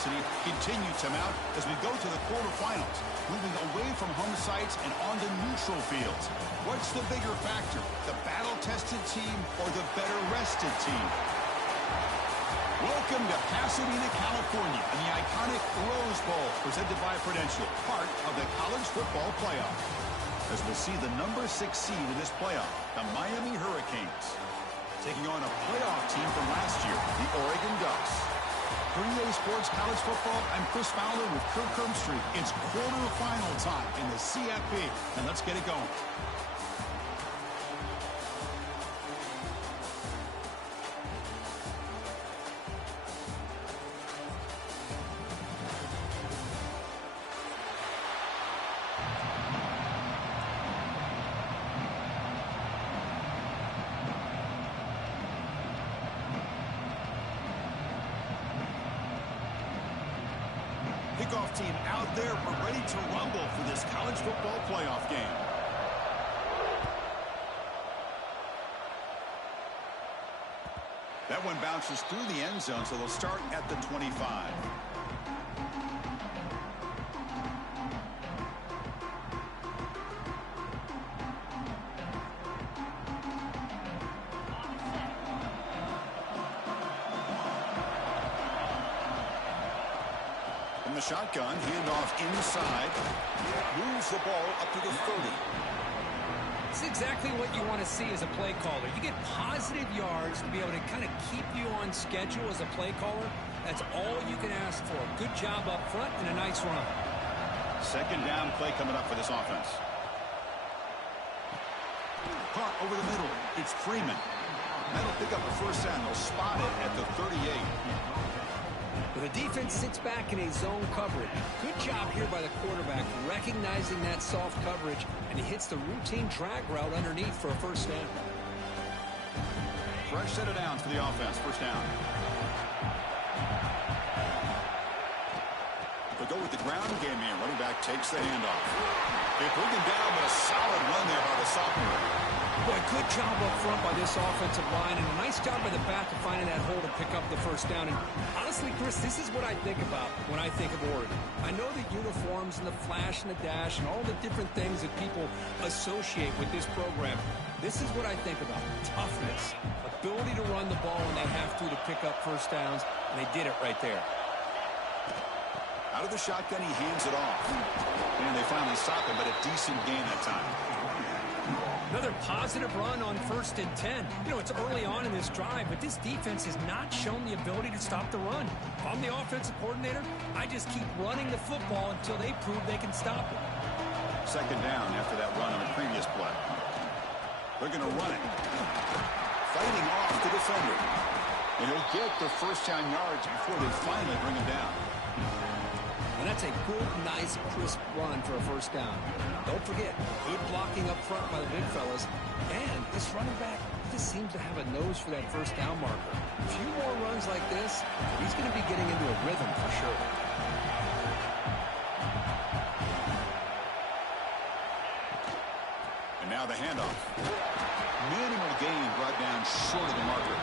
intensity continues to mount as we go to the quarterfinals, moving away from home sites and onto neutral fields. What's the bigger factor, the battle-tested team or the better-rested team? Welcome to Pasadena, California, and the iconic Rose Bowl, presented by Prudential, part of the college football playoff. As we'll see the number 6 seed in this playoff, the Miami Hurricanes, taking on a playoff team from last year, the Oregon Ducks. For EA Sports College Football, I'm Chris Fowler with Kirk Herbstreit. It's quarterfinal time in the CFP, and let's get it going. Kickoff team out there. We're ready to rumble for this college football playoff game. That one bounces through the end zone, so they'll start at the 25. Shotgun, handoff inside, moves the ball up to the 30. It's exactly what you want to see as a play caller. You get positive yards to be able to kind of keep you on schedule as a play caller. That's all you can ask for. Good job up front and a nice run. Second down play coming up for this offense. Caught over the middle. It's Freeman. That'll pick up the first down. They'll spot it at the 38. But the defense sits back in a zone coverage. Good job here by the quarterback, recognizing that soft coverage, and he hits the routine drag route underneath for a first down. Fresh set of downs for the offense. First down. They'll go with the ground game here. Running back takes the handoff. They bring him down, but a solid run there by the sophomore. Boy, good job up front by this offensive line, and a nice job by the back of finding that hole to pick up the first down. And honestly, Chris, this is what I think about when I think of Oregon. I know the uniforms and the flash and the dash and all the different things that people associate with this program. This is what I think about. Toughness, ability to run the ball when they have to pick up first downs, and they did it right there. Out of the shotgun, he hands it off. And they finally stop him, but a decent gain that time. Another positive run on 1st and 10. You know, it's early on in this drive, but this defense has not shown the ability to stop the run. If I'm the offensive coordinator, I just keep running the football until they prove they can stop it. Second down after that run on the previous play. They're going to run it. Fighting off the defender. And he'll get the first down yards before they finally bring him down. And that's a good, nice, crisp run for a first down. Don't forget, good blocking up front by the big fellas. And this running back just seems to have a nose for that first down marker. A few more runs like this, he's going to be getting into a rhythm for sure. And now the handoff. Minimal gain brought down short of the marker.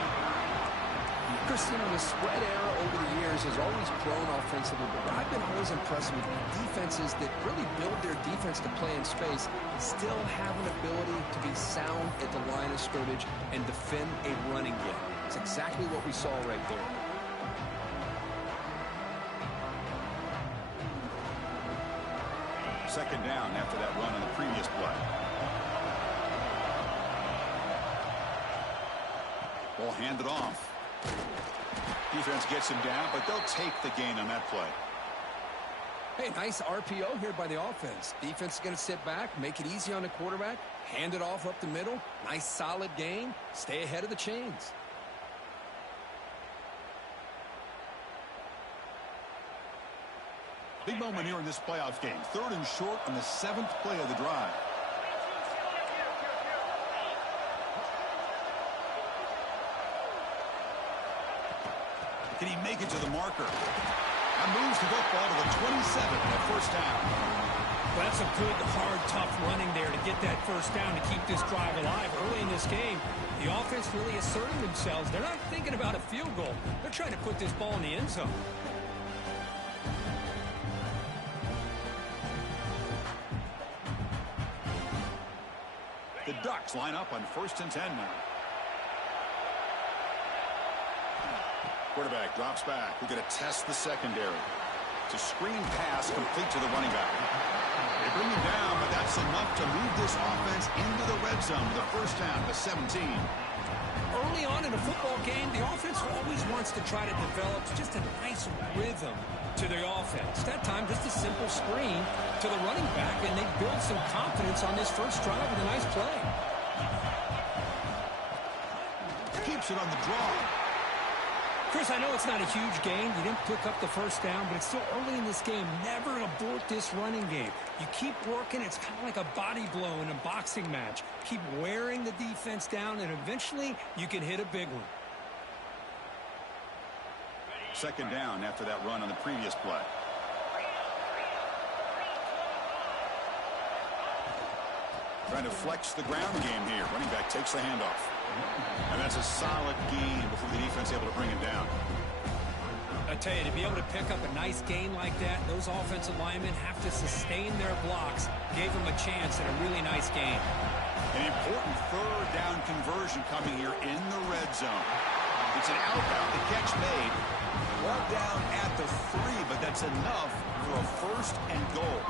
Chris, you know, the spread era over the years has always grown offensively, but I've been always impressed with defenses that really build their defense to play in space and still have an ability to be sound at the line of scrimmage and defend a running game. It's exactly what we saw right there. Second down after that run on the previous play. Ball handed off. Defense gets him down, but they'll take the gain on that play. Hey, nice RPO here by the offense. Defense is going to sit back, make it easy on the quarterback, hand it off up the middle. Nice, solid gain. Stay ahead of the chains. Big moment here in this playoff game. 3rd and short on the 7th play of the drive. Can he make it to the marker? And moves the football to the 27 at first down. Well, that's a good, hard, tough running there to get that first down to keep this drive alive. Early in this game, the offense really asserting themselves. They're not thinking about a field goal. They're trying to put this ball in the end zone. Ducks line up on 1st and 10 now. Quarterback drops back. We're going to test the secondary. It's a screen pass complete to the running back. They bring him down, but that's enough to move this offense into the red zone with a first down to 17. Early on in a football game, the offense always wants to try to develop just a nice rhythm to the offense. That time, just a simple screen to the running back, and they build some confidence on this first drive with a nice play. Keeps it on the draw. Chris, I know it's not a huge gain. You didn't pick up the first down, but it's still early in this game. Never abort this running game. You keep working. It's kind of like a body blow in a boxing match. Keep wearing the defense down, and eventually you can hit a big one. Second down after that run on the previous play. Trying to flex the ground game here. Running back takes the handoff. And that's a solid gain before the defense able to bring him down. I tell you, to be able to pick up a nice gain like that, those offensive linemen have to sustain their blocks. Gave them a chance at a really nice gain. An important third down conversion coming here in the red zone. It's an outbound. The catch made. Brought down at the 3, but that's enough for a first and goal.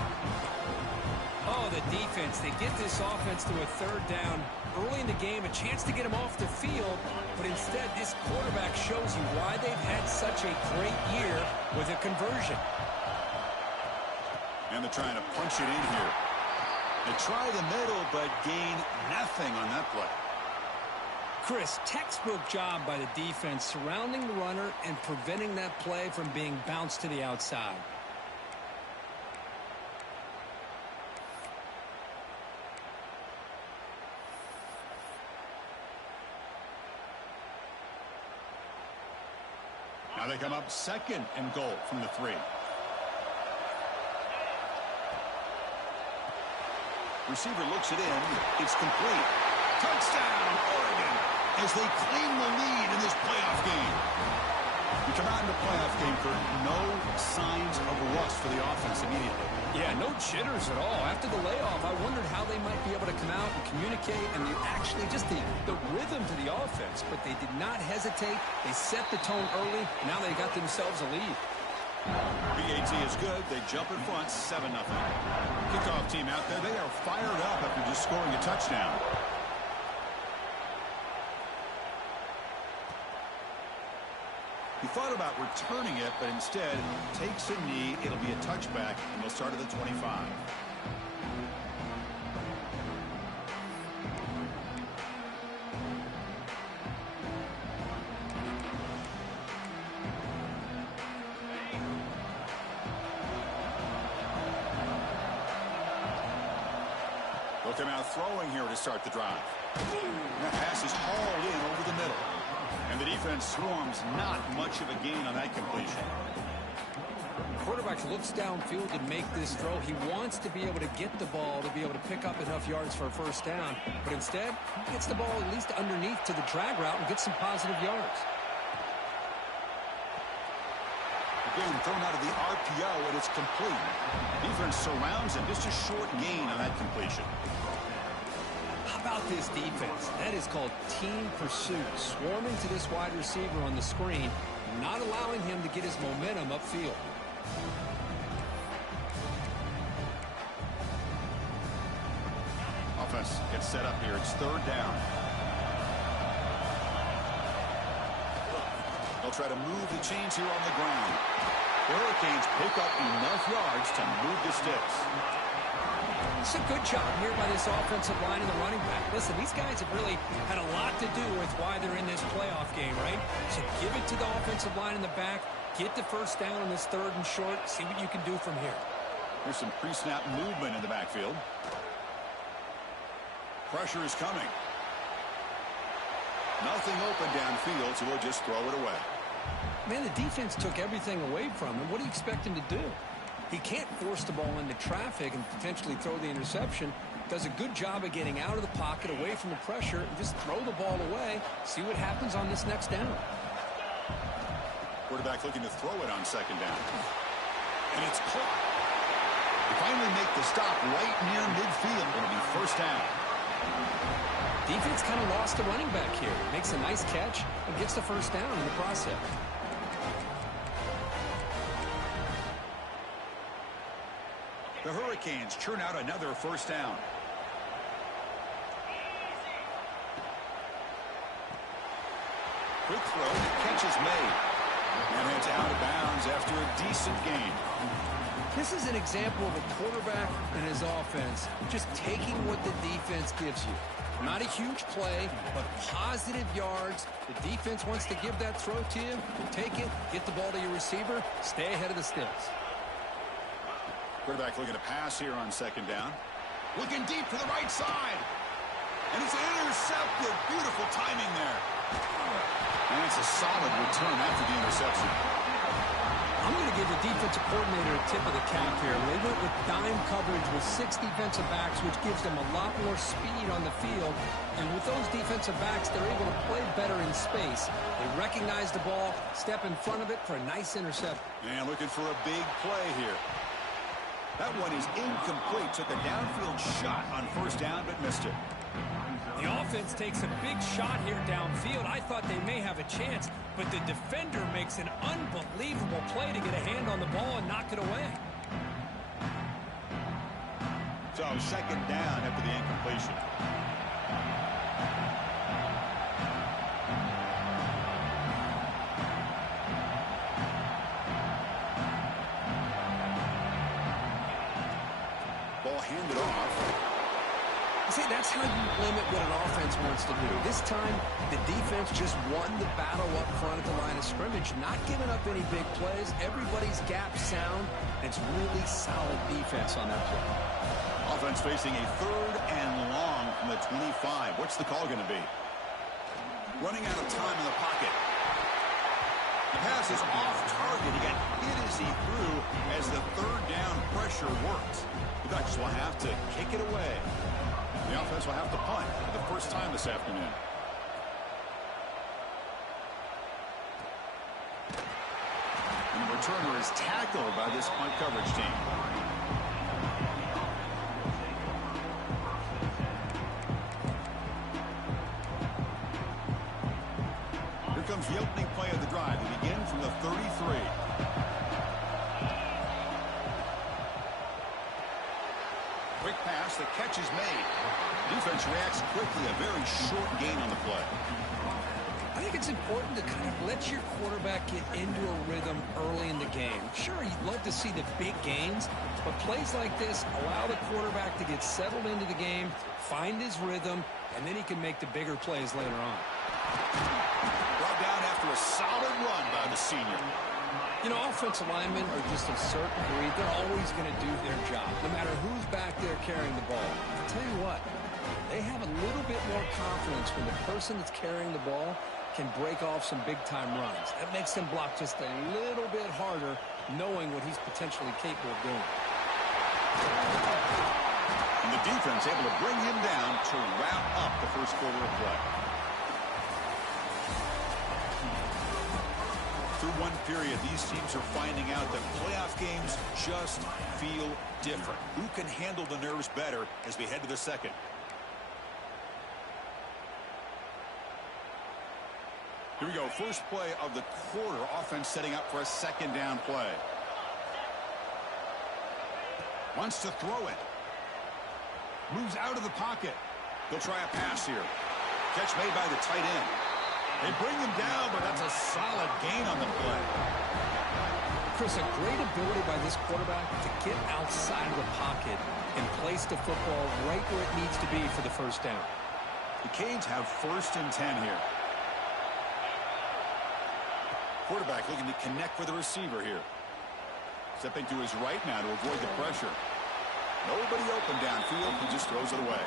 Oh, the defense. They get this offense to a third down early in the game, a chance to get them off the field, but instead this quarterback shows you why they've had such a great year with a conversion. And they're trying to punch it in here. They try the middle, but gain nothing on that play. Chris, textbook job by the defense surrounding the runner and preventing that play from being bounced to the outside. Now they come up second and goal from the 3. Receiver looks it in. It's complete. Touchdown, Oregon, as they claim the lead in this playoff game. We come out in the playoff game for no signs of rust for the offense immediately. Yeah, no jitters at all. After the layoff, I wondered how they might be able to come out and communicate and actually just the rhythm to the offense. But they did not hesitate. They set the tone early. Now they got themselves a lead. BAT is good. They jump in front, 7-0. Kickoff team out there. They are fired up after just scoring a touchdown. He thought about returning it, but instead takes a knee. It'll be a touchback, and they'll start at the 25. They'll come out throwing here to start the drive. That pass is hauled in over the middle. And the defense swarms. Not much of a gain on that completion. The quarterback looks downfield to make this throw. He wants to be able to get the ball to be able to pick up enough yards for a first down. But instead, he gets the ball at least underneath to the drag route and gets some positive yards. Again, thrown out of the RPO, and it's complete. Defense surrounds him. Just a short gain on that completion. How about this defense? That is called team pursuit. Swarming to this wide receiver on the screen, not allowing him to get his momentum upfield. Offense gets set up here. It's third down. They'll try to move the chains here on the ground. Hurricanes pick up enough yards to move the sticks. It's a good job here by this offensive line and the running back. Listen, these guys have really had a lot to do with why they're in this playoff game, right? So give it to the offensive line in the back. Get the first down on this third and short. See what you can do from here. There's some pre-snap movement in the backfield. Pressure is coming. Nothing open downfield, so we'll just throw it away. Man, the defense took everything away from him. What do you expect him to do? He can't force the ball into traffic and potentially throw the interception. Does a good job of getting out of the pocket, away from the pressure, and just throw the ball away. See what happens on this next down. Quarterback looking to throw it on second down. And it's caught. They finally make the stop right near midfield. It'll be first down. Defense kind of lost a running back here. Makes a nice catch and gets the first down in the process. The Hurricanes churn out another first down. Quick throw, the catch is made. And it's out of bounds after a decent gain. This is an example of a quarterback and his offense just taking what the defense gives you. Not a huge play, but positive yards. The defense wants to give that throw to you. Take it, get the ball to your receiver, stay ahead of the sticks. Quarterback looking to pass here on second down. Looking deep to the right side. And it's intercepted. Beautiful timing there. And it's a solid return after the interception. I'm going to give the defensive coordinator a tip of the cap here. They went with dime coverage with 6 defensive backs, which gives them a lot more speed on the field. And with those defensive backs, they're able to play better in space. They recognize the ball, step in front of it for a nice interception. And looking for a big play here. That one is incomplete. Took a downfield shot on first down, but missed it. The offense takes a big shot here downfield. I thought they may have a chance, but the defender makes an unbelievable play to get a hand on the ball and knock it away. So second down after the incompletion. Ball handed off. See, that's how you limit what an offense wants to do. This time, the defense just won the battle up front at the line of scrimmage, not giving up any big plays. Everybody's gap sound. It's really solid defense on that play. Offense facing a third and long from the 25. What's the call going to be? Running out of time in the pocket. The pass is off target. He got hit as he threw as the third down pressure worked. The Ducks will have to kick it away. The offense will have to punt for the first time this afternoon. And the returner is tackled by this punt coverage team. Here comes the opening play of the drive. They begin from the 33. Quick pass, the catch is made. Defense reacts quickly, a very short gain on the play. I think it's important to kind of let your quarterback get into a rhythm early in the game. Sure, you'd love to see the big gains, but plays like this allow the quarterback to get settled into the game, find his rhythm, and then he can make the bigger plays later on. Brought down after a solid run by the senior. You know, offensive linemen are just a certain breed. They're always going to do their job, no matter who's back there carrying the ball. I'll tell you what, they have a little bit more confidence when the person that's carrying the ball can break off some big-time runs. That makes them block just a little bit harder, knowing what he's potentially capable of doing. And the defense able to bring him down to wrap up the first quarter of play. Through one period, these teams are finding out that playoff games just feel different. Who can handle the nerves better as we head to the second? Here we go. First play of the quarter. Offense setting up for a second down play. Wants to throw it. Moves out of the pocket. They'll try a pass here. Catch made by the tight end. They bring him down, but that's a solid gain on the play. Chris, a great ability by this quarterback to get outside of the pocket and place the football right where it needs to be for the first down. The Canes have 1st and 10 here. Quarterback looking to connect with the receiver here. Stepping to his right now to avoid the pressure. Nobody open downfield. He just throws it away.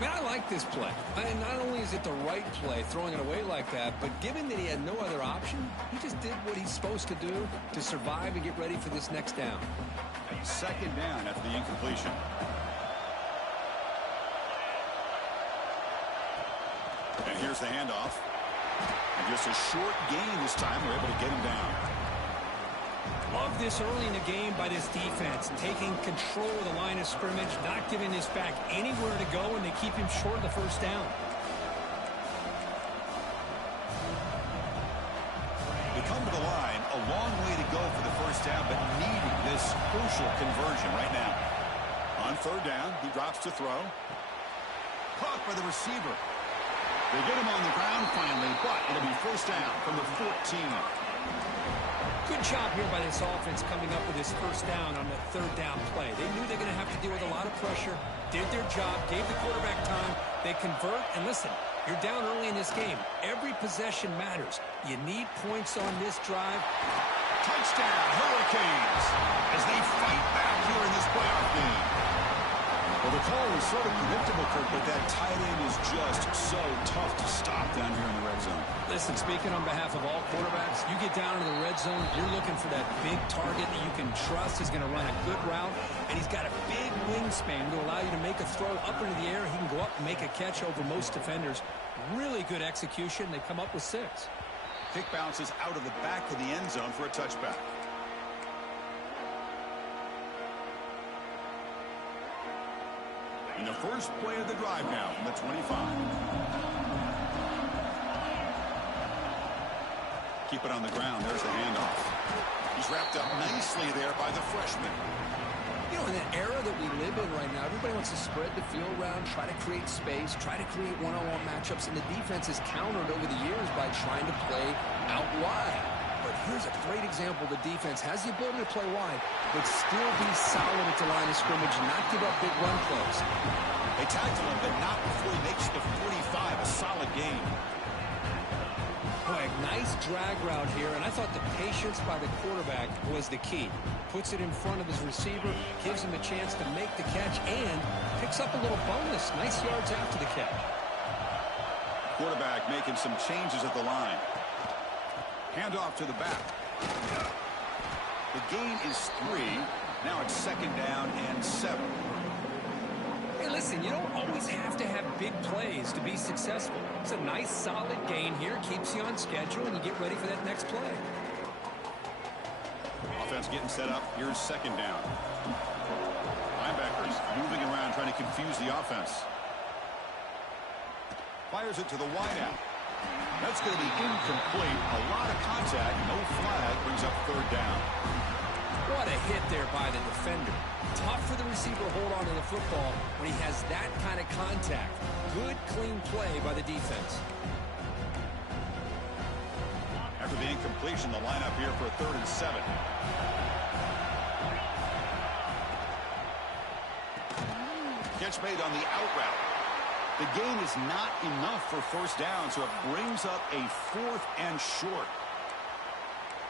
Man, I like this play. And not only is it the right play, throwing it away like that, but given that he had no other option, he just did what he's supposed to do to survive and get ready for this next down. Second down after the incompletion. And here's the handoff. And just a short gain this time. We're able to get him down. Love this early in the game by this defense, taking control of the line of scrimmage, not giving this back anywhere to go, and they keep him short of the first down. They come to the line, a long way to go for the first down, but needing this crucial conversion right now. On third down, he drops to throw. Caught by the receiver. They get him on the ground finally, but it'll be first down from the 14. Good job here by this offense coming up with this first down on the third down play. They knew they're going to have to deal with a lot of pressure, did their job, gave the quarterback time. They convert, and listen, you're down early in this game. Every possession matters. You need points on this drive. Touchdown, Hurricanes, as they fight back here in this playoff game. Well, the call was sort of predictable, Kirk, but that tight end is just so tough to stop down here in the red zone. Listen, speaking on behalf of all quarterbacks, you get down into the red zone, you're looking for that big target that you can trust is going to run a good route, and he's got a big wingspan to allow you to make a throw up into the air. He can go up and make a catch over most defenders. Really good execution. They come up with 6. Kick bounces out of the back of the end zone for a touchback. In the first play of the drive now from the 25. Keep it on the ground. There's the handoff. He's wrapped up nicely there by the freshman. You know, in the era that we live in right now, everybody wants to spread the field around, try to create space, try to create one-on-one matchups, and the defense is countered over the years by trying to play out wide. But here's a great example. The defense has the ability to play wide, but still be solid at the line of scrimmage, not give up big run plays. They tackle him, but not before he makes the 45. A solid game. Boy, nice drag route here, and I thought the patience by the quarterback was the key. Puts it in front of his receiver, gives him a chance to make the catch, and picks up a little bonus. Nice yards after the catch. Quarterback making some changes at the line. Handoff to the back. The gain is 3. Now it's second down and 7. Hey, listen, you don't always have to have big plays to be successful. It's a nice, solid gain here. Keeps you on schedule, and you get ready for that next play. Offense getting set up. Here's second down. Linebackers moving around, trying to confuse the offense. Fires it to the wideout. That's going to be incomplete. A lot of contact. No flag. Brings up third down. What a hit there by the defender. Tough for the receiver to hold on to the football when he has that kind of contact. Good, clean play by the defense. After the incompletion, the lineup here for a 3rd and 7. Catch made on the out route. The gain is not enough for first down, so it brings up a 4th and short.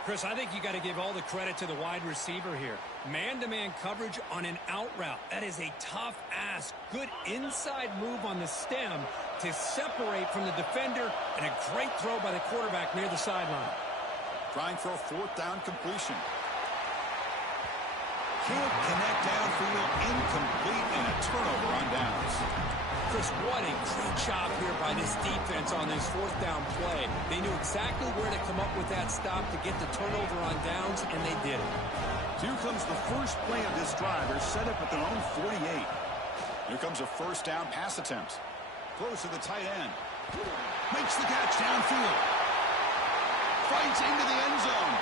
Chris, I think you got to give all the credit to the wide receiver here. Man-to-man coverage on an out route. That is a tough ask. Good inside move on the stem to separate from the defender, and a great throw by the quarterback near the sideline. Trying for a 4th down completion. Can't connect downfield, incomplete, and a turnover on downs. Chris, what a great job here by this defense on this 4th down play. They knew exactly where to come up with that stop to get the turnover on downs, and they did it. Here comes the first play of this drive. They're set up at their own 48. Here comes a first down pass attempt. Close to the tight end. Makes the catch downfield. Fights into the end zone.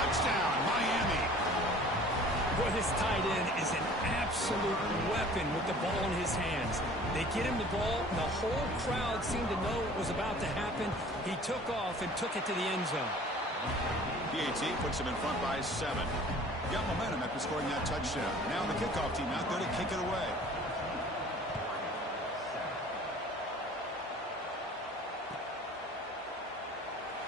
Touchdown, Miami. Boy, this tight end is an absolute weapon with the ball in his hands. They get him the ball, and the whole crowd seemed to know what was about to happen. He took off and took it to the end zone. PAT puts him in front by 7. Got momentum after scoring that touchdown. Now the kickoff team out there to kick it away.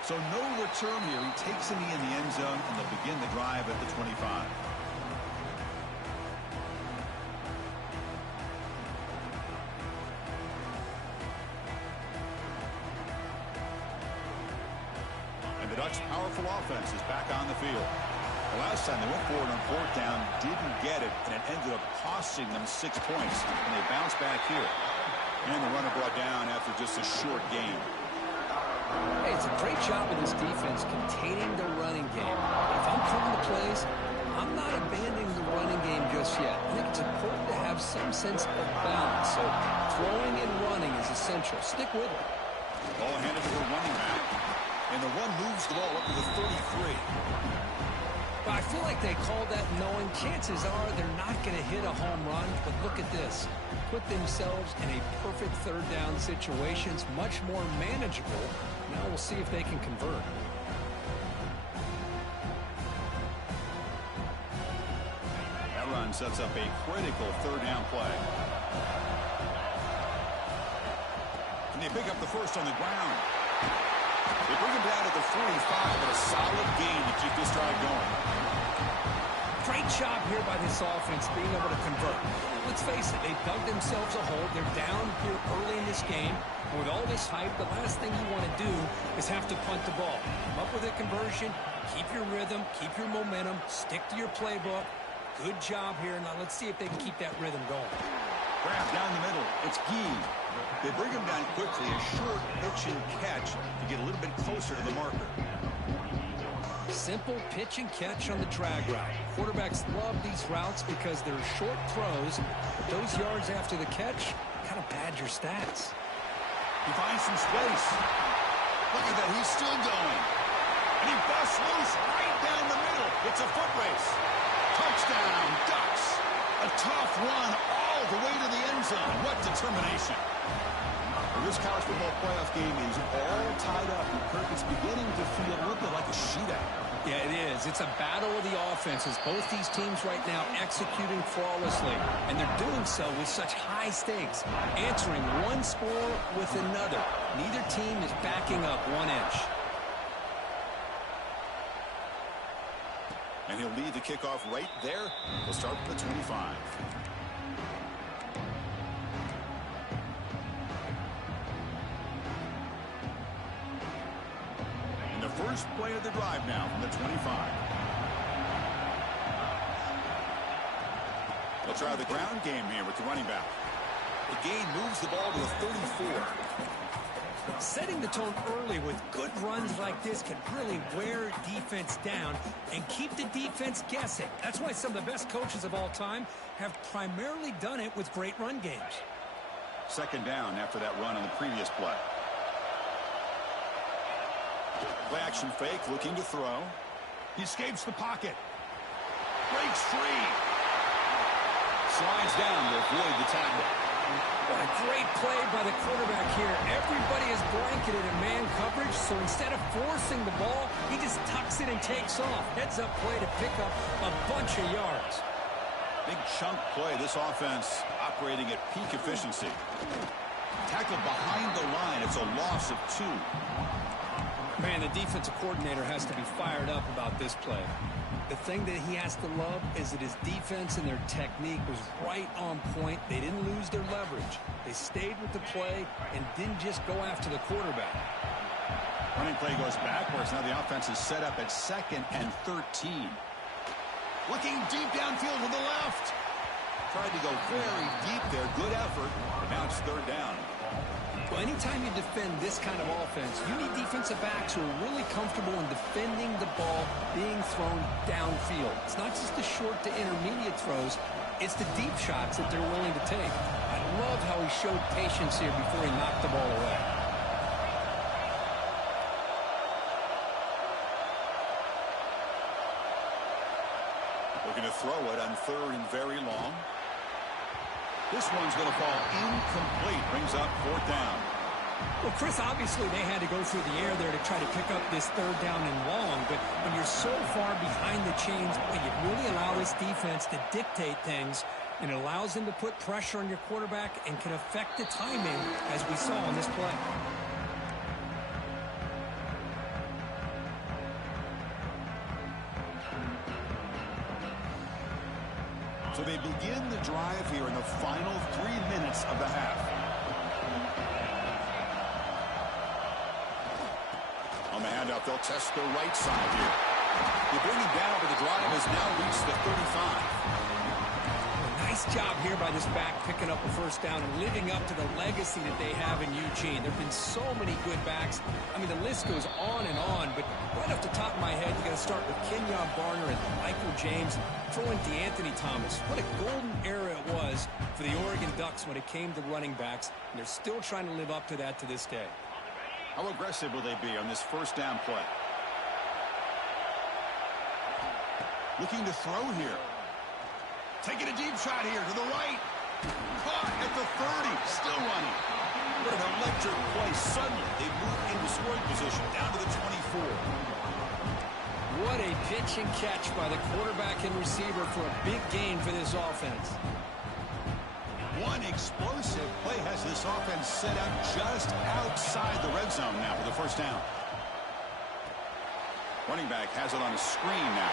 So no return here. He takes a knee in the end zone, and they'll begin the drive at the 25. The Ducks' powerful offense is back on the field. The last time they went forward on 4th down, didn't get it, and it ended up costing them 6 points. And they bounced back here. And the runner brought down after just a short game. Hey, it's a great job of this defense containing the running game. If I'm calling the plays, I'm not abandoning the running game just yet. I think it's important to have some sense of balance. So throwing and running is essential. Stick with it. Ball handed to the running back. And the run moves the ball up to the 33. But I feel like they called that knowing chances are they're not going to hit a home run. But look at this. Put themselves in a perfect third down situation. It's much more manageable. Now we'll see if they can convert. That run sets up a critical third down play. And they pick up the first on the ground. They bring him down to the 45, and a solid gain to keep this drive going. Great job here by this offense being able to convert. Let's face it, they've dug themselves a hole. They're down here early in this game. And with all this hype, the last thing you want to do is have to punt the ball. Come up with a conversion, keep your rhythm, keep your momentum, stick to your playbook. Good job here. Now let's see if they can keep that rhythm going. Grab down the middle. It's Gee. They bring him down quickly, a short pitch and catch to get a little bit closer to the marker. Simple pitch and catch on the drag route. Quarterbacks love these routes because they're short throws. But those yards after the catch kind of pad your stats. He finds some space. Look at that. He's still going. And he busts loose right down the middle. It's a foot race. Touchdown, Ducks. A tough run all the way to the end zone. What determination. Well, this college football playoff game is all tied up. And Kirk, it's beginning to feel a little bit like a shootout. Yeah, it is. It's a battle of the offenses. Both these teams right now executing flawlessly. And they're doing so with such high stakes. Answering one score with another. Neither team is backing up 1 inch. And he'll lead the kickoff right there. He'll start from the 25. And the first play of the drive now from the 25. They'll try the ground game here with the running back. The gain moves the ball to the 34. Setting the tone early with good runs like this can really wear defense down and keep the defense guessing. That's why some of the best coaches of all time have primarily done it with great run games. Second down after that run on the previous play. Play action fake, looking to throw. He escapes the pocket. Breaks free. Slides down to avoid the tackle. What a great play by the quarterback here. Everybody is blanketed in man coverage, so instead of forcing the ball, he just tucks it and takes off. Heads up play to pick up a bunch of yards. Big chunk play. This offense operating at peak efficiency. Tackled behind the line. It's a loss of 2. Man, the defensive coordinator has to be fired up about this play. The thing that he has to love is that his defense and their technique was right on point. They didn't lose their leverage. They stayed with the play and didn't just go after the quarterback. Running play goes backwards. Now the offense is set up at 2nd and 13. Looking deep downfield to the left. Tried to go very deep there. Good effort. But now it's 3rd down. Well, anytime you defend this kind of offense, you need defensive backs who are really comfortable in defending the ball being thrown downfield. It's not just the short to intermediate throws. It's the deep shots that they're willing to take. I love how he showed patience here before he knocked the ball away. Looking to throw it on 3rd and very long. This one's going to fall incomplete. Brings up 4th down. Well, Chris, obviously they had to go through the air there to try to pick up this 3rd down and long, but when you're so far behind the chains, you really allow this defense to dictate things, and it allows them to put pressure on your quarterback and can affect the timing, as we saw on this play. So they begin the drive here in the final 3 minutes of the half. On the handoff, they'll test the right side here. They bring him down, but the drive has now reached the 35. Nice job here by this back picking up a first down and living up to the legacy that they have in Eugene. There have been so many good backs. I mean, the list goes on and on, but right off the top of my head, you got to start with Kenyon Barner and Michael James. Throw in DeAnthony Thomas. What a golden era it was for the Oregon Ducks when it came to running backs, and they're still trying to live up to that to this day. How aggressive will they be on this first down play? Looking to throw here. Taking a deep shot here to the right. Caught at the 30. Still running. What an electric play. Suddenly, they move into scoring position down to the 24. What a pitch and catch by the quarterback and receiver for a big gain for this offense. One explosive play has this offense set up just outside the red zone now for the first down. Running back has it on a screen now.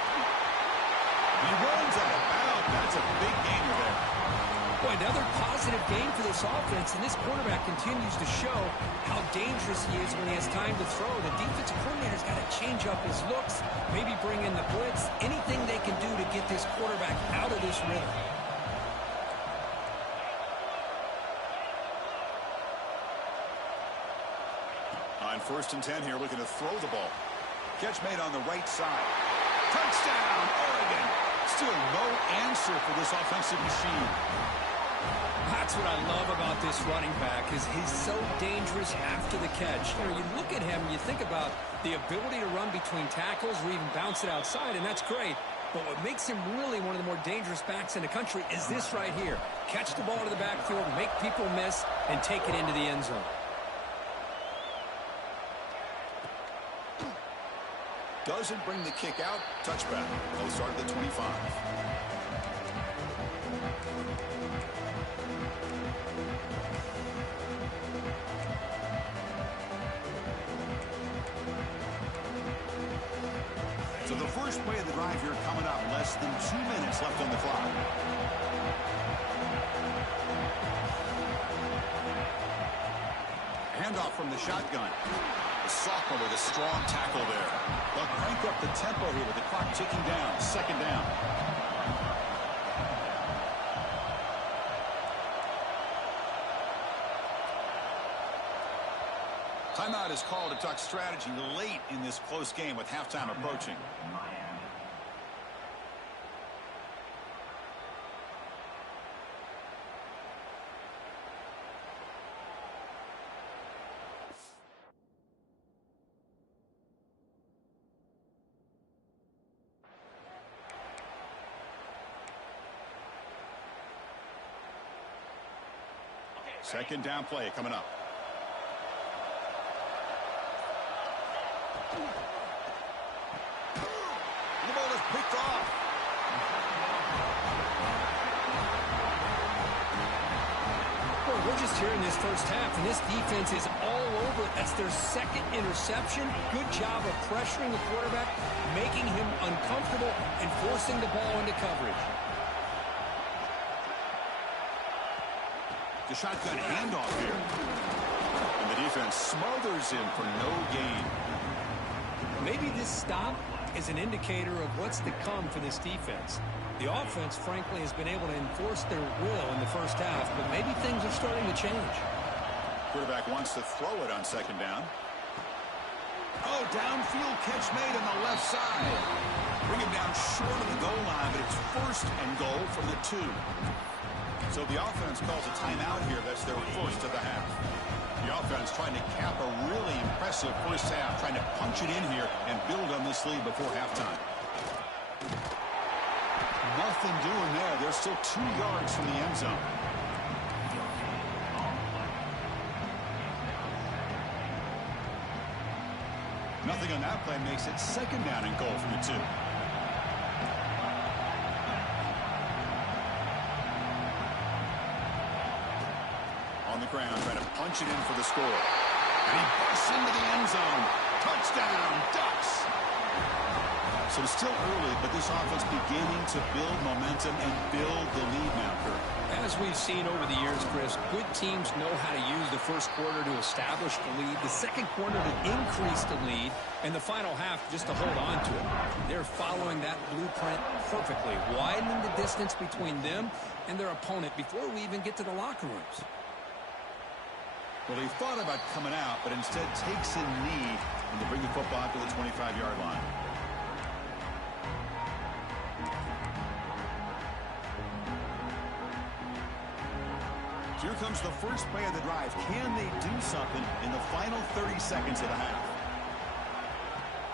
He runs out of bounds. That's a big gainer there. Boy, another positive game for this offense, and this quarterback continues to show how dangerous he is when he has time to throw. The defensive coordinator's got to change up his looks, maybe bring in the blitz, anything they can do to get this quarterback out of this rhythm. On 1st and 10 here, looking to throw the ball. Catch made on the right side. Touchdown, Oregon. Still no answer for this offensive machine. That's what I love about this running back is he's so dangerous after the catch. You know, you look at him and you think about the ability to run between tackles or even bounce it outside, and that's great. But what makes him really one of the more dangerous backs in the country is this right here. Catch the ball to the backfield, make people miss, and take it into the end zone. Doesn't bring the kick out. Touchback. They'll start at the 25. So the first play of the drive here coming up. Less than 2 minutes left on the clock. Handoff from the shotgun. The sophomore with a strong tackle there. They'll crank up the tempo here with the clock ticking down. 2nd down. Timeout is called to Duck strategy late in this close game with halftime approaching. Second down play coming up. The ball is picked off. Well, we're just here in this first half, and this defense is all over it. That's their 2nd interception. Good job of pressuring the quarterback, making him uncomfortable, and forcing the ball into coverage. The shotgun handoff here. And the defense smothers him for no gain. Maybe this stop is an indicator of what's to come for this defense. The offense, frankly, has been able to enforce their will in the first half, but maybe things are starting to change. Quarterback wants to throw it on 2nd down. Oh, downfield catch made on the left side. Bring him down short of the goal line, but it's 1st and goal from the 2. So the offense calls a timeout here. That's their 1st of the half. The offense trying to cap a really impressive first half, trying to punch it in here and build on this lead before halftime. Nothing doing there. They're still 2 yards from the end zone. Nothing on that play makes it 2nd down and goal from the 2. On the ground, trying to punch it in for the score. And he busts into the end zone. Touchdown, Ducks. So So it's still early, but this offense beginning to build momentum and build the lead now, Kurt. As we've seen over the years, Chris, good teams know how to use the first quarter to establish the lead, the second quarter to increase the lead, and the final half just to hold on to it. They're following that blueprint perfectly, widening the distance between them and their opponent before we even get to the locker rooms. Well, he thought about coming out, but instead takes a knee when they bring the football to the 25-yard line. So here comes the first play of the drive. Can they do something in the final 30 seconds of the half?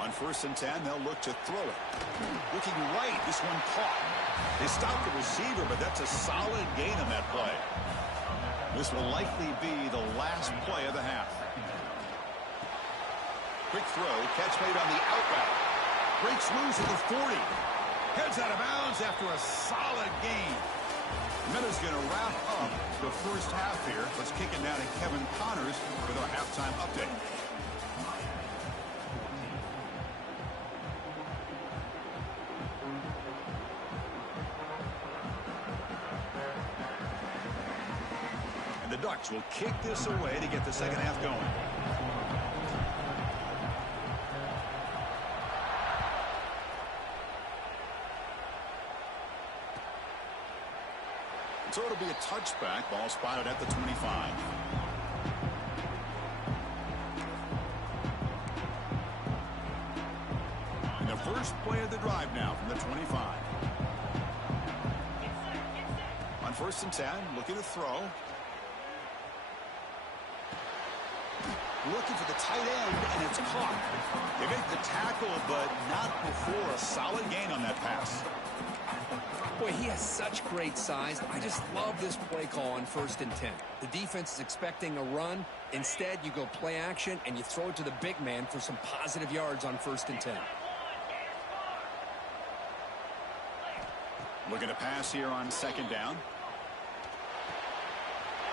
On 1st and 10, they'll look to throw it. Looking right, this one caught. They stopped the receiver, but that's a solid gain on that play. This will likely be the last play of the half. Quick throw, catch made on the out route. Breaks loose at the 40. Heads out of bounds after a solid gain. Meta's going to wrap up the first half here. Let's kick it down to Kevin Connors with our halftime update. And the Ducks will kick this away to get the second half going. So it'll be a touchback. Ball spotted at the 25. And the first play of the drive now from the 25. On 1st and 10, looking to throw. Looking for the tight end, and it's caught. They make the tackle, but not before a solid gain on that pass. Boy, he has such great size. I just love this play call on 1st and 10. The defense is expecting a run. Instead, you go play action, and you throw it to the big man for some positive yards on 1st and 10. Looking to pass here on 2nd down.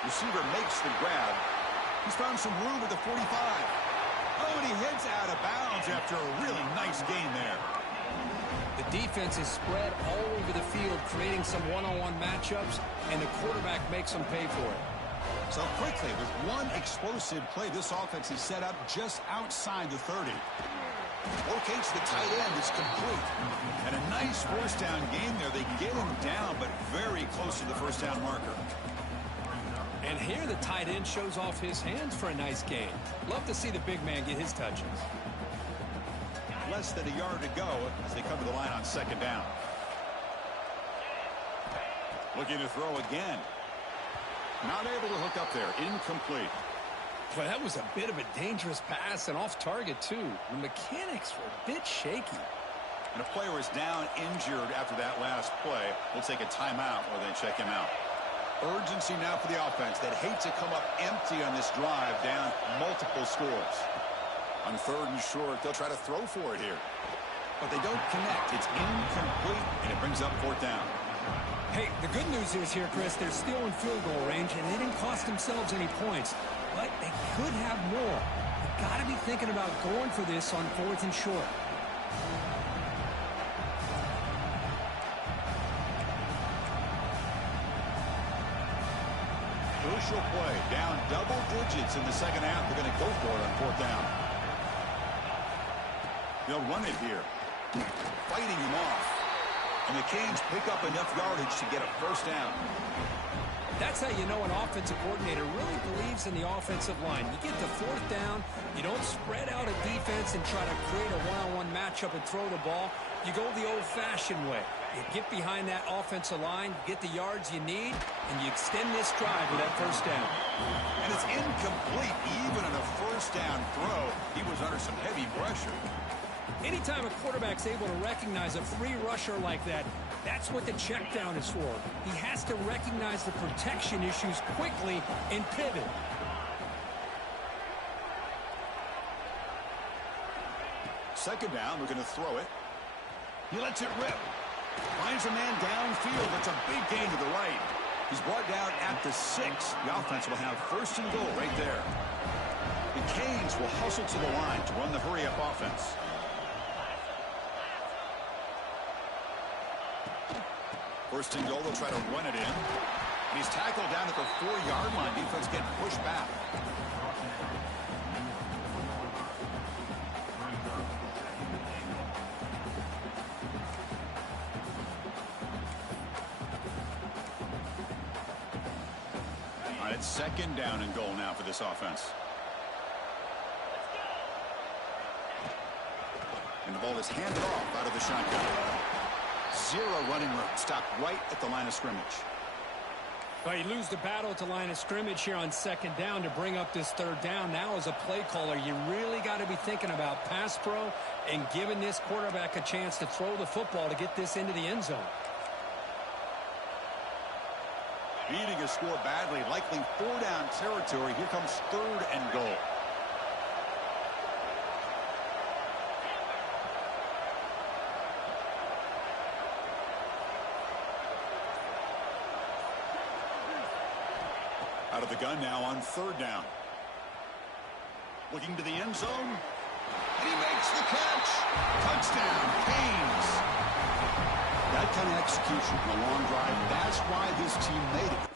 Receiver makes the grab. He's found some room at the 45. Oh, and he heads out of bounds after a really nice gain there. The defense is spread all over the field, creating some one-on-one matchups, and the quarterback makes them pay for it. So quickly, with one explosive play, this offense is set up just outside the 30. Locates the tight end. It's complete. And a nice first down game there. They get him down, but very close to the first down marker. And here the tight end shows off his hands for a nice gain. Love to see the big man get his touches. Less than a yard to go as they come to the line on 2nd down. Looking to throw again. Not able to hook up there. Incomplete. Boy, that was a bit of a dangerous pass and off target, too. The mechanics were a bit shaky. And a player is down injured after that last play. We'll take a timeout or they check him out. Urgency now for the offense that hates to come up empty on this drive, down multiple scores. On 3rd and short, they'll try to throw for it here. But they don't connect. It's incomplete, and it brings up 4th down. Hey, the good news is here, Chris, they're still in field goal range, and they didn't cost themselves any points. But they could have more. They've got to be thinking about going for this on 4th and short. Crucial play. Down double digits in the second half. They're going to go for it on 4th down. They'll run it here. Fighting him off. And the Canes pick up enough yardage to get a first down. That's how you know an offensive coordinator really believes in the offensive line. You get to 4th down, you don't spread out a defense and try to create a one-on-one matchup and throw the ball. You go the old-fashioned way. You get behind that offensive line, get the yards you need, and you extend this drive with that first down. And it's incomplete even on a first down throw. He was under some heavy pressure. Anytime a quarterback's able to recognize a free rusher like that, that's what the check down is for. He has to recognize the protection issues quickly and pivot. Second down, we're going to throw it. He lets it rip. Finds a man downfield. That's a big gain to the right. He's brought down at the 6. The offense will have 1st and goal right there. The Canes will hustle to the line to run the hurry-up offense. First and goal, they'll try to run it in. And he's tackled down at the 4-yard line. Defense getting pushed back. All right, it's second down and goal now for this offense. And the ball is handed off out of the shotgun. Zero running room. Stopped right at the line of scrimmage. Well, you lose the battle at the line of scrimmage here on second down to bring up this third down. Now, as a play caller, you really got to be thinking about pass pro and giving this quarterback a chance to throw the football to get this into the end zone. Beating a score badly, likely 4-down territory. Here comes third and goal. Out of the gun now on third down. Looking to the end zone. And he makes the catch. Touchdown, Canes. That kind of execution on a long drive, that's why this team made it.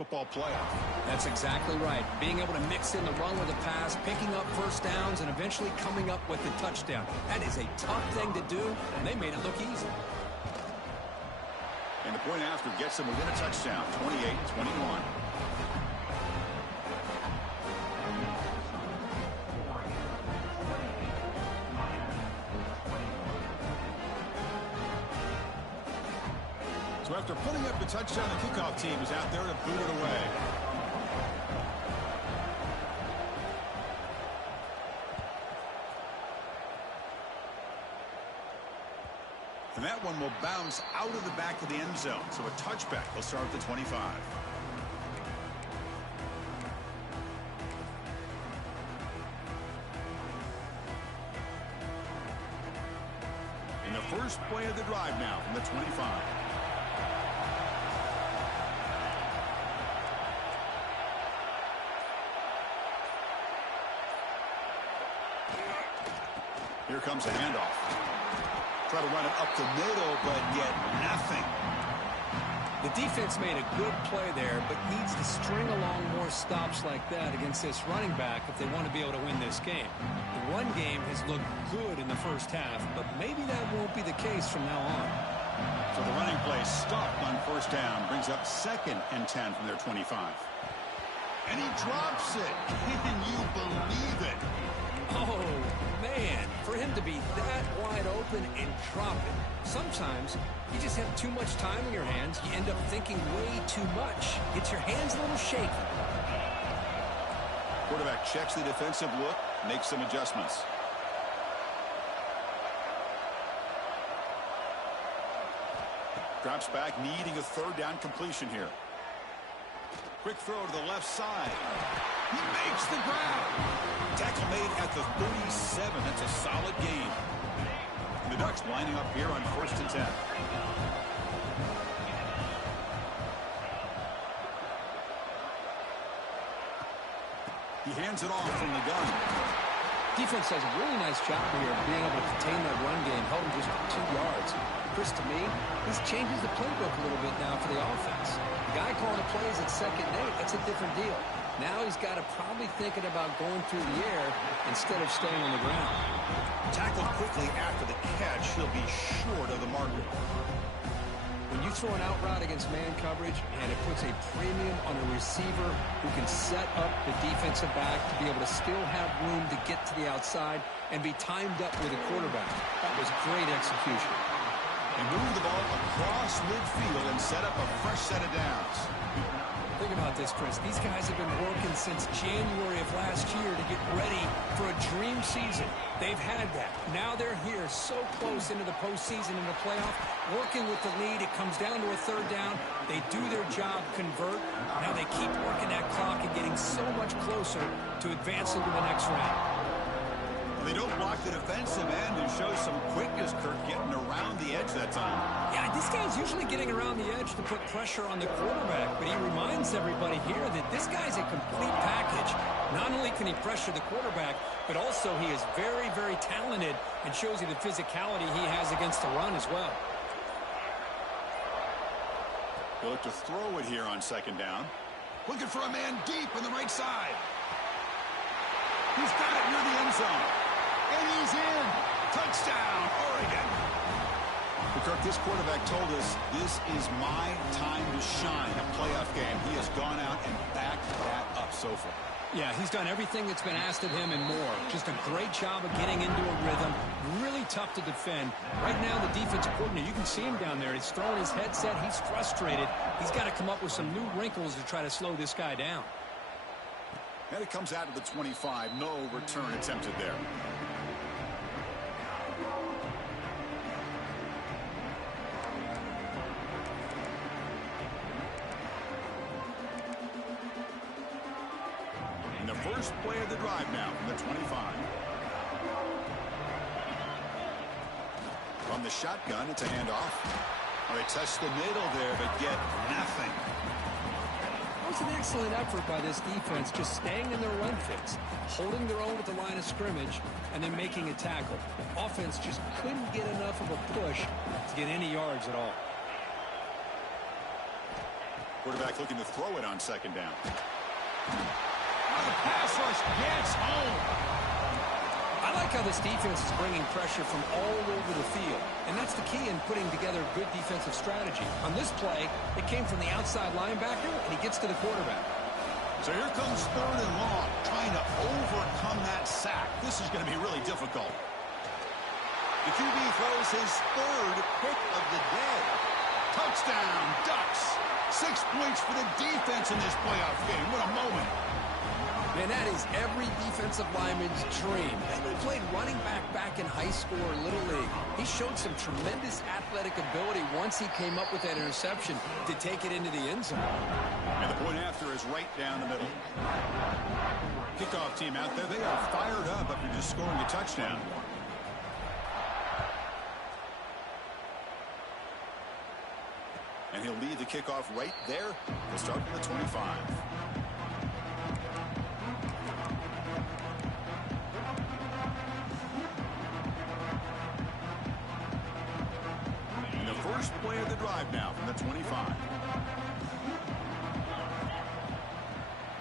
football playoff. That's exactly right. Being able to mix in the run with the pass, picking up first downs, and eventually coming up with the touchdown. That is a tough thing to do, and they made it look easy. And the point after gets them within a touchdown, 28-21. So after putting up the touchdown, the kickoff team is out there to boot it away. And that one will bounce out of the back of the end zone. So a touchback will start at the 25. In the first play of the drive now from the 25. Here comes a handoff. Try to run it up the middle, but get nothing. The defense made a good play there, but needs to string along more stops like that against this running back if they want to be able to win this game. The run game has looked good in the first half, but maybe that won't be the case from now on. So the running play stopped on first down, brings up 2nd and 10 from their 25. And he drops it. Can you believe it? Oh, man, for him to be that wide open and drop it. Sometimes you just have too much time in your hands. You end up thinking way too much. Get your hands a little shaky. Quarterback checks the defensive look, makes some adjustments. Drops back, needing a 3rd down completion here. Quick throw to the left side. He makes the grab. Tackle made at the 37. That's a solid gain. The Ducks lining up here on 1st and 10. He hands it off from the gun. Defense does a really nice job here of being able to contain that run game, held him just 2 yards. Chris, to me, this changes the playbook a little bit now for the offense. The guy calling the plays at 2nd and 8, that's a different deal. Now he's got to probably thinking about going through the air instead of staying on the ground. Tackled quickly after the catch, he'll be short of the marker. When you throw an out route against man coverage, and it puts a premium on a receiver who can set up the defensive back to be able to still have room to get to the outside and be timed up with a quarterback. That was great execution. And move the ball across midfield and set up a fresh set of downs. Think about this, Chris. These guys have been working since January of last year to get ready for a dream season. They've had that. Now they're here so close into the postseason and the playoff, working with the lead. It comes down to a 3rd down. They do their job, convert. Now they keep working that clock and getting so much closer to advancing to the next round. They don't block the defensive end and show some quickness, Kirk, getting around the edge that time. Yeah, this guy's usually getting around the edge to put pressure on the quarterback, but he reminds everybody here that this guy's a complete package. Not only can he pressure the quarterback, but also he is very, very talented and shows you the physicality he has against the run as well. He'll look to throw it here on 2nd down. Looking for a man deep on the right side. He's got it near the end zone. And he's in. Touchdown, Oregon. But Kirk, this quarterback told us this is my time to shine. A playoff game. He has gone out and backed that up so far. Yeah, he's done everything that's been asked of him and more. Just a great job of getting into a rhythm. Really tough to defend. Right now, the defensive coordinator, you can see him down there. He's throwing his headset. He's frustrated. He's got to come up with some new wrinkles to try to slow this guy down. And it comes out of the 25. No return attempted there. And the first play of the drive now from the 25. From the shotgun, it's a handoff. Well, they touch the middle there, but get nothing. It was an excellent effort by this defense, just staying in their run fix, holding their own at the line of scrimmage, and then making a tackle. Offense just couldn't get enough of a push to get any yards at all. Quarterback looking to throw it on second down. The pass rush gets home. I like how this defense is bringing pressure from all over the field, and that's the key in putting together good defensive strategy. On this play, it came from the outside linebacker, and he gets to the quarterback. So here comes third and long, trying to overcome that sack. This is going to be really difficult. The QB throws his third pick of the day. Touchdown, Ducks. 6 points for the defense in this playoff game. What a moment. Man, that is every defensive lineman's dream. He played running back in high school or Little League. He showed some tremendous athletic ability once he came up with that interception to take it into the end zone. And the point after is right down the middle. Kickoff team out there, they are fired up after just scoring a touchdown. And he'll lead the kickoff right there. He'll start from the 25. And the first play of the drive now from the 25.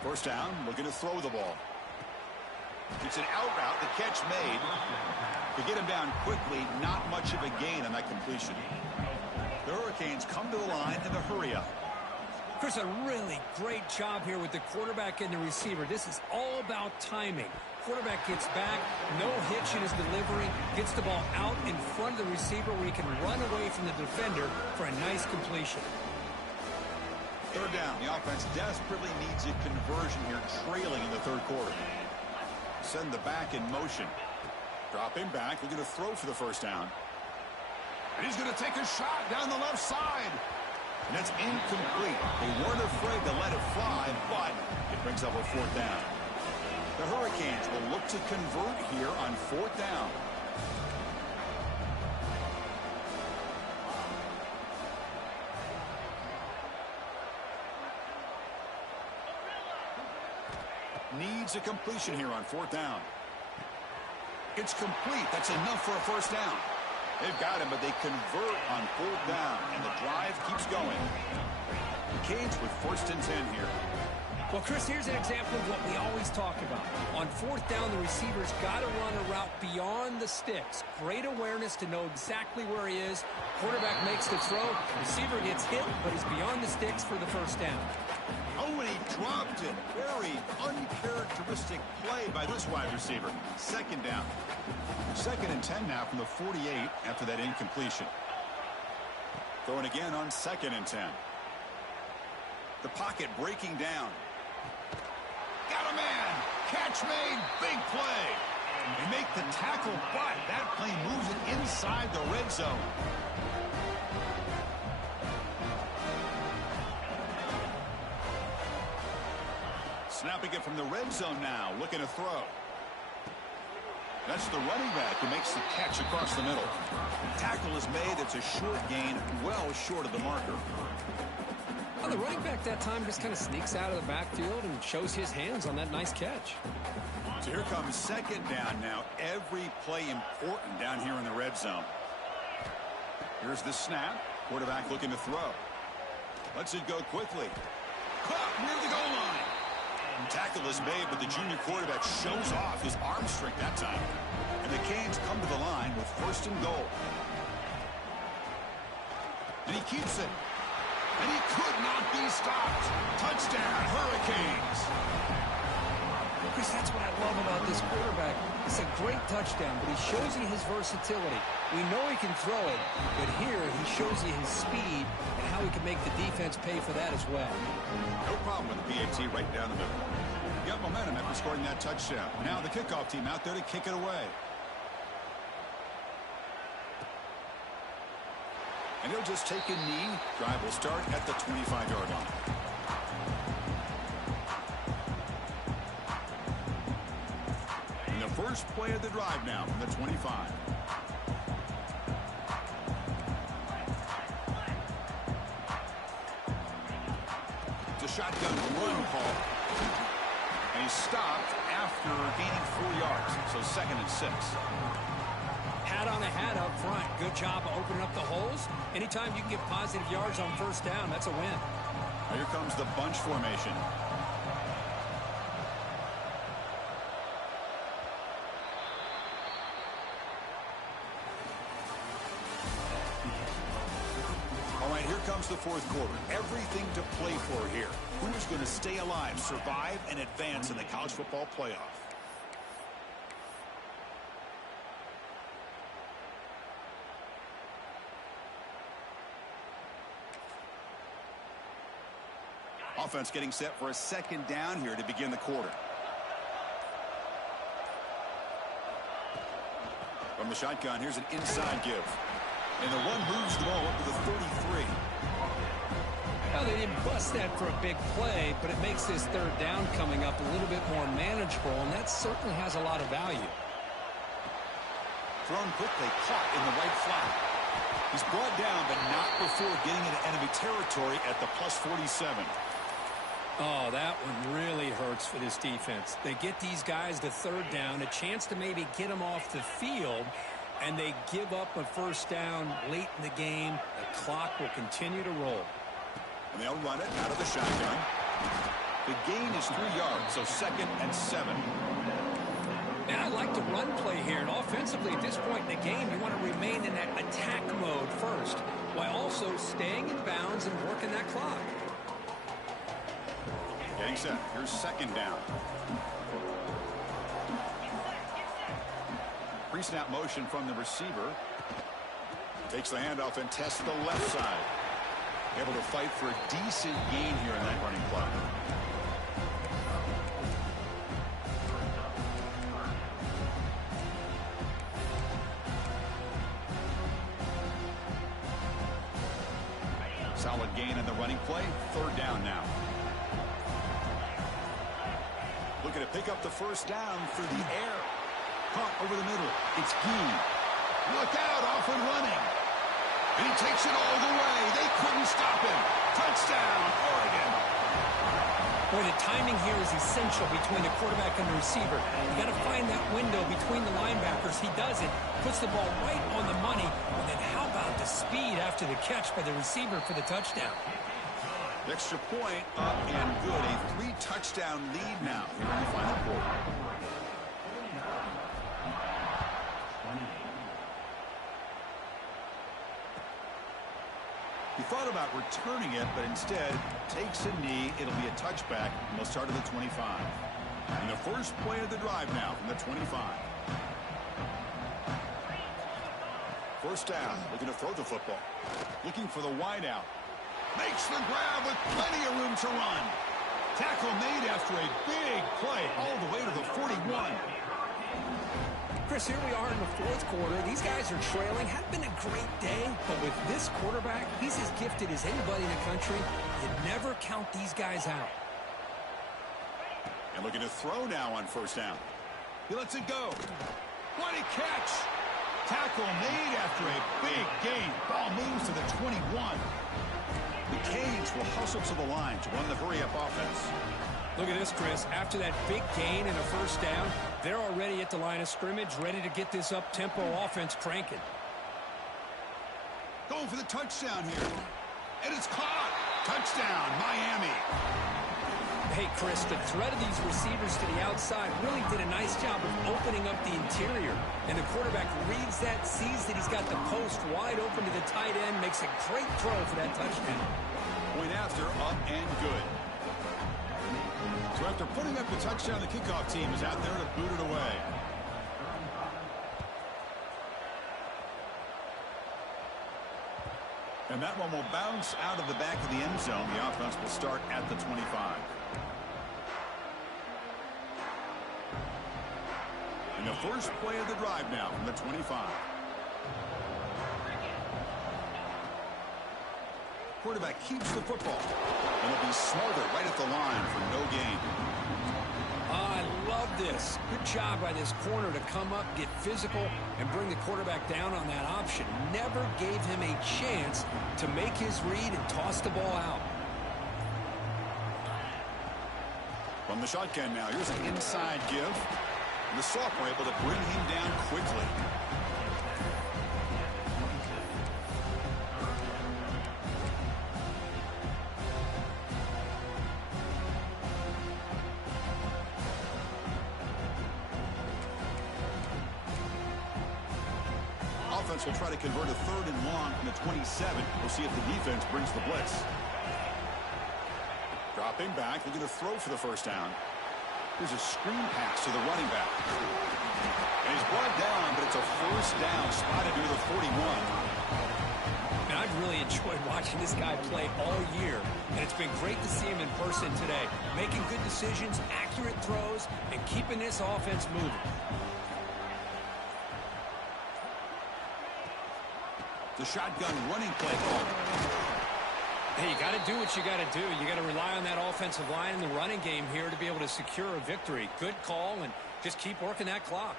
First down, looking to throw the ball. It's an out route, the catch made. To get him down quickly, not much of a gain on that completion. The Hurricanes come to the line in the hurry-up. Chris, a really great job here with the quarterback and the receiver. This is all about timing. Quarterback gets back, no hitch in his delivery, gets the ball out in front of the receiver where he can run away from the defender for a nice completion. Third down, the offense desperately needs a conversion here, trailing in the third quarter. Send the back in motion. Drop him back, looking to throw for the first down. And he's going to take a shot down the left side. And that's incomplete. They weren't afraid to let it fly, but it brings up a fourth down. The Hurricanes will look to convert here on fourth down. Needs a completion here on fourth down. It's complete. That's enough for a first down. They've got him, but they convert on fourth down, and the drive keeps going. The Canes with first and 10 here. Well, Chris, here's an example of what we always talk about. On fourth down, the receiver's got to run a route beyond the sticks. Great awareness to know exactly where he is. Quarterback makes the throw. Receiver gets hit, but he's beyond the sticks for the first down. Oh, and he dropped it. Very uncharacteristic play by this wide receiver. Second down. Second and 10 now from the 48 after that incompletion. Throwing again on second and 10. The pocket breaking down. Got a man. Catch made. Big play. They make the tackle, but that play moves it inside the red zone. Snapping it from the red zone now. Looking to throw. That's the running back who makes the catch across the middle. Tackle is made. It's a short gain, well short of the marker. Well, the running back that time just kind of sneaks out of the backfield and shows his hands on that nice catch. So here comes second down now. Every play important down here in the red zone. Here's the snap. Quarterback looking to throw. Lets it go quickly. Caught near the goal line. Tackle is made, but the junior quarterback shows off his arm strength that time. And the Canes come to the line with first and goal. And he keeps it. And he could not be stopped. Touchdown, Hurricanes. Chris, that's what I love about this quarterback. It's a great touchdown, but he shows you his versatility. We know he can throw it, but here he shows you his speed and how he can make the defense pay for that as well. No problem with the PAT right down the middle. Got momentum after scoring that touchdown. Now the kickoff team out there to kick it away. And he'll just take a knee. Drive will start at the 25-yard line. And the first play of the drive now from the 25. It's a shotgun run call. And he's stopped after gaining 4 yards. So second and 6. Hat on a hat up front. Good job of opening up the holes. Anytime you can get positive yards on first down, that's a win. Now here comes the bunch formation. All right, here comes the fourth quarter. Everything to play for here. Who is going to stay alive, survive, and advance in the college football playoff? Offense getting set for a second down here to begin the quarter. From the shotgun, here's an inside give. And the one moves the ball up to the 33. Well, they didn't bust that for a big play, but it makes this third down coming up a little bit more manageable, and that certainly has a lot of value. Thrown quickly, caught in the right flat. He's brought down, but not before getting into enemy territory at the plus 47. Oh, that one really hurts for this defense. They get these guys to third down, a chance to maybe get them off the field, and they give up a first down late in the game. The clock will continue to roll. And they'll run it out of the shotgun. The gain is 3 yards, so 2nd and 7. And I like the run play here. And offensively, at this point in the game, you want to remain in that attack mode first, while also staying in bounds and working that clock. Getting set. Here's 2nd down. Pre-snap motion from the receiver. Takes the handoff and tests the left side. Able to fight for a decent gain here in that running play. Solid gain in the running play. 3rd down now. Looking to pick up the first down through the air. Caught over the middle. It's Gee. Look out, off and running. And he takes it all the way. They couldn't stop him. Touchdown, Oregon. Boy, the timing here is essential between the quarterback and the receiver. You got to find that window between the linebackers. He does it, puts the ball right on the money. And then how about the speed after the catch by the receiver for the touchdown? Extra point up and good. A 3-touchdown lead now here in the final quarter. He thought about returning it, but instead takes a knee. It'll be a touchback, and they'll start at the 25. And the first play of the drive now from the 25. First down, looking to throw the football. Looking for the wideout. Makes the grab with plenty of room to run. Tackle made after a big play all the way to the 41. Chris, here we are in the fourth quarter. These guys are trailing. Hadn't been a great day, but with this quarterback, he's as gifted as anybody in the country. You never count these guys out. And looking to throw now on first down. He lets it go. What a catch. Tackle made after a big gain. Ball moves to the 21. The Canes will hustle to the line to run the hurry-up offense. Look at this, Chris. After that big gain and a first down, they're already at the line of scrimmage, ready to get this up-tempo offense cranking. Going for the touchdown here. And it's caught. Touchdown, Miami. Hey, Chris, the threat of these receivers to the outside really did a nice job of opening up the interior. And the quarterback reads that, sees that he's got the post wide open to the tight end, makes a great throw for that touchdown. Point after, up and good. So after putting up the touchdown, the kickoff team is out there to boot it away. And that one will bounce out of the back of the end zone. The offense will start at the 25. And the first play of the drive now from the 25. Quarterback keeps the football. And it'll be smothered right at the line for no gain. I love this. Good job by this corner to come up, get physical, and bring the quarterback down on that option. Never gave him a chance to make his read and toss the ball out. From the shotgun now, here's an inside give. And the sophomore able to bring him down quickly. offense will try to convert a 3rd and long from the 27. We'll see if the defense brings the blitz. Dropping back, looking to throw for the first down. Here's a screen pass to the running back. And he's brought down, but it's a first down, spotted near the 41. And I've really enjoyed watching this guy play all year, and it's been great to see him in person today, making good decisions, accurate throws, and keeping this offense moving. The shotgun running play call. Hey, you got to do what you got to do. You got to rely on that offensive line in the running game here to be able to secure a victory. Good call, and just keep working that clock.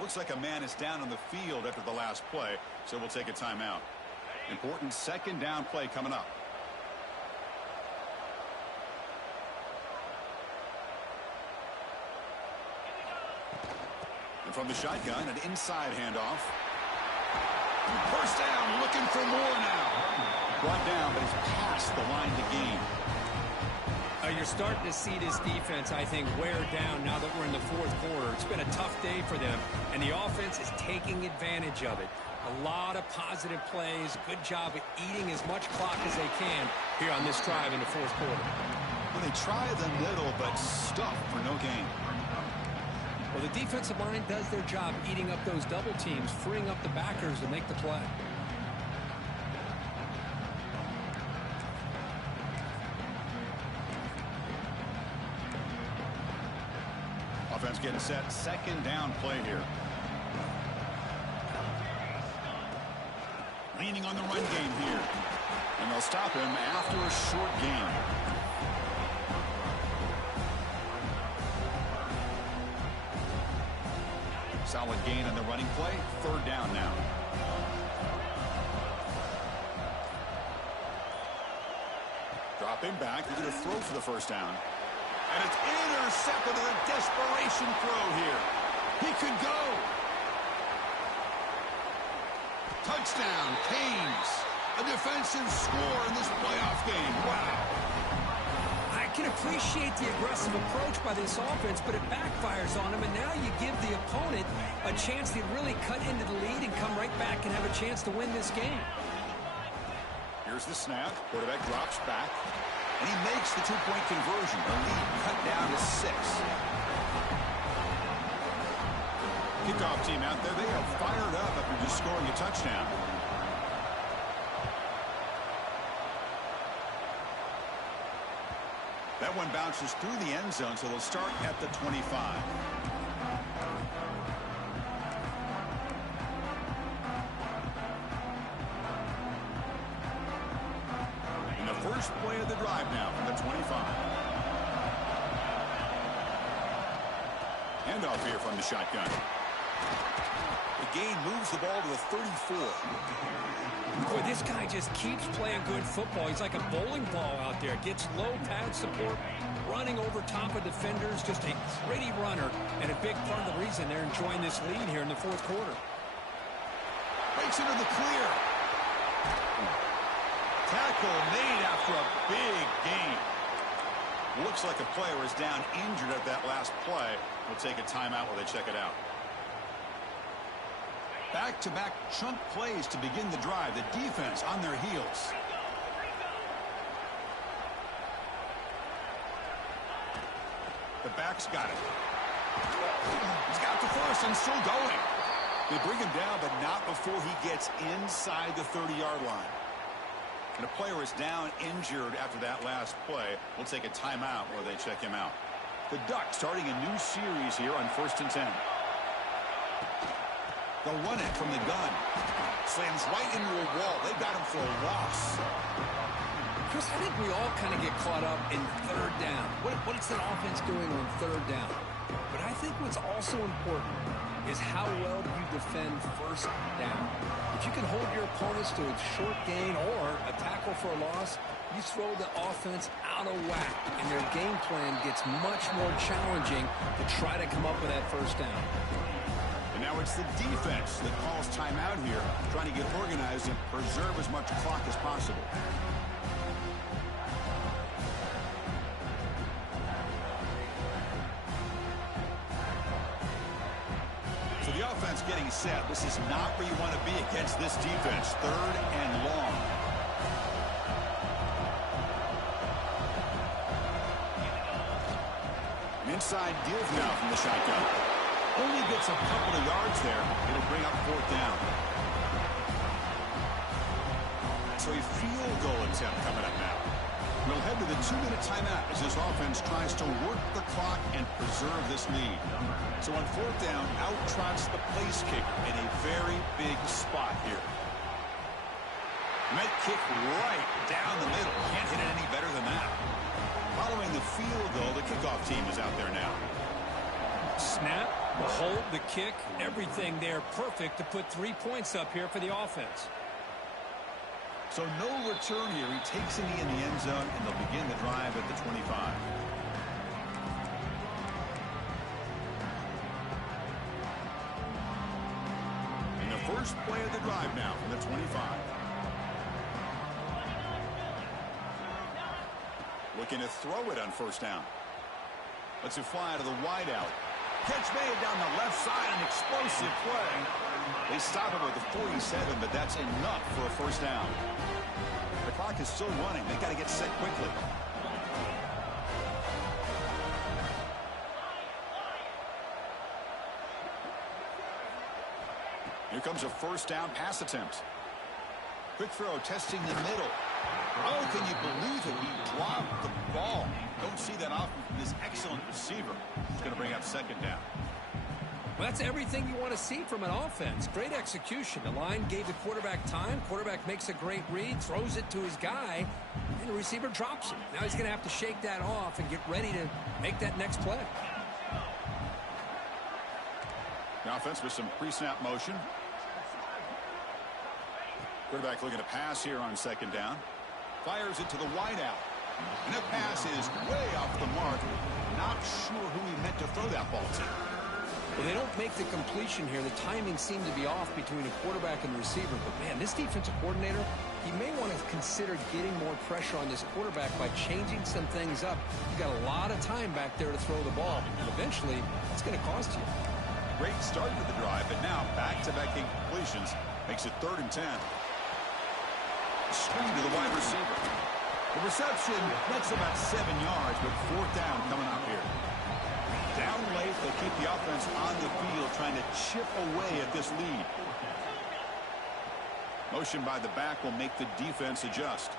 Looks like a man is down on the field after the last play, so we'll take a timeout. Important 2nd down play coming up. And from the shotgun, an inside handoff. First down, looking for more now. Brought down, but he's past the line to gain. You're starting to see this defense, I think, wear down now that we're in the 4th quarter. It's been a tough day for them, and the offense is taking advantage of it. A lot of positive plays. Good job of eating as much clock as they can here on this drive in the 4th quarter. Well, they try the middle, but stuff for no gain. Well, the defensive line does their job eating up those double teams, freeing up the backers to make the play. Offense getting set. 2nd down play here. Leaning on the run game here. And they'll stop him after a short gain. Solid gain on the running play. 3rd down now. Dropping back. He's going to throw for the first down. And it's intercepted with a desperation throw here. He could go. Touchdown, Canes. A defensive score in this playoff game. Wow. I can appreciate the aggressive approach by this offense, but it backfires on him, and now you give the opponent a chance to really cut into the lead and come right back and have a chance to win this game. Here's the snap. Quarterback drops back. And he makes the 2-point conversion. The lead cut down to 6. Kickoff team out there. They are fired up after just scoring a touchdown. That one bounces through the end zone, so they'll start at the 25. First play of the drive now from the 25. Handoff here from the shotgun. The gain moves the ball to the 34. Boy, this guy just keeps playing good football. He's like a bowling ball out there. Gets low pad support, running over top of defenders. Just a gritty runner, and a big part of the reason they're enjoying this lead here in the 4th quarter. Breaks into the clear. Tackle made after a big gain. Looks like a player is down injured at that last play. We'll take a timeout while they check it out. Back-to-back chunk plays to begin the drive. The defense on their heels. The back's got it. He's got the first and still going. They bring him down, but not before he gets inside the 30-yard line. And a player is down injured after that last play. We'll take a timeout while they check him out. The Ducks starting a new series here on 1st and 10. They'll run it from the gun. Slams right into a wall. They got him for a loss. Chris, I think we all kind of get caught up in 3rd down. What is that offense doing on 3rd down? But I think what's also important is how well you defend 1st down. If you can hold your opponents to a short gain or a tackle for a loss, you throw the offense out of whack, and their game plan gets much more challenging to try to come up with that 1st down. And now it's the defense that calls timeout here, trying to get organized and preserve as much clock as possible. So the offense getting set. This is not where you want to be against this defense. 3rd and long. Inside deals now from the shotgun. Only gets a couple of yards there. It'll bring up 4th down. So a field goal attempt coming up now. We'll head to the 2-minute timeout as this offense tries to work the clock and preserve this lead. So on 4th down, out trots the place kicker in a very big spot here. Met kick right down the middle. Can't hit it any better than that. Following the field goal, the kickoff team is out there now. Snap, the hold, the kick, everything there perfect to put 3 points up here for the offense. So no return here. He takes a knee in the end zone, and they'll begin the drive at the 25. And the first play of the drive now from the 25. Looking to throw it on 1st down. Lets it fly to the wideout. Catch made down the left side, an explosive play. They stop him at the 47, but that's enough for a 1st down. The clock is still running. They got to get set quickly. Here comes a 1st down pass attempt. Quick throw, testing the middle. Oh, can you believe it? He dropped the ball. Don't see that often from this excellent receiver. He's going to bring up 2nd down. Well, that's everything you want to see from an offense. Great execution. The line gave the quarterback time. Quarterback makes a great read, throws it to his guy, and the receiver drops it. Now he's going to have to shake that off and get ready to make that next play. The offense with some pre-snap motion. Quarterback looking to pass here on 2nd down. Fires it to the wideout. And the pass is way off the mark. Not sure who he meant to throw that ball to. Well, they don't make the completion here. The timing seemed to be off between a quarterback and the receiver. But, man, this defensive coordinator, he may want to consider getting more pressure on this quarterback by changing some things up. You've got a lot of time back there to throw the ball. And eventually, it's going to cost you. Great start to the drive, but now back-to-back completions makes it 3rd and 10. Screen to the wide receiver. The reception, that's about 7 yards, but 4th down coming up here. Down late, they'll keep the offense on the field trying to chip away at this lead. Motion by the back will make the defense adjust.